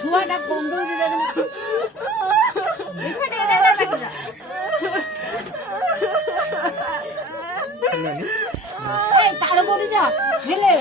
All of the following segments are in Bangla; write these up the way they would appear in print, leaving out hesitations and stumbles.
ଛୁଆଟା କନ୍ଦୁଛି ତାଳ ପଡିଛ ହେଲେ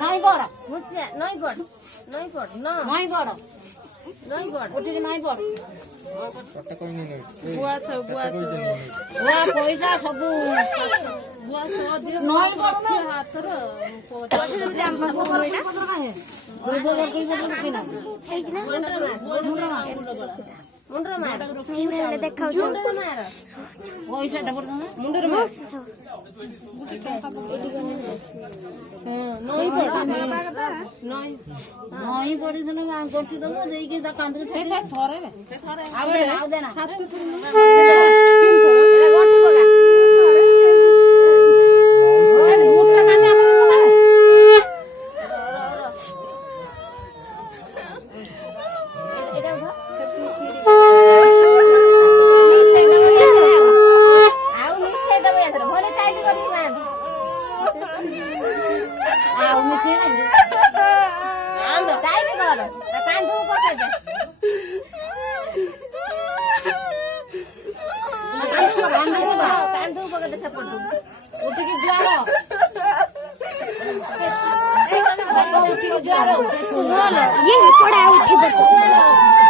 নয় বড় নয় বড় নয় বড় নয় বড় নয় বড় ওটিকে নয় বড় পয়সা ସବୁ নয় বড় হাতର ମୁଣ୍ଡର ମାର ଦେଖାଉଛି ପଇସାଟା ମୁଣ୍ଡରେ ମାର ନଈ ପଡିଛି ଗୋଟି ଦବ ଦେଇକି କାନ୍ଧରେ ଥରେ ଆଉ ଦେନା ये पड़ा उठे बच्चा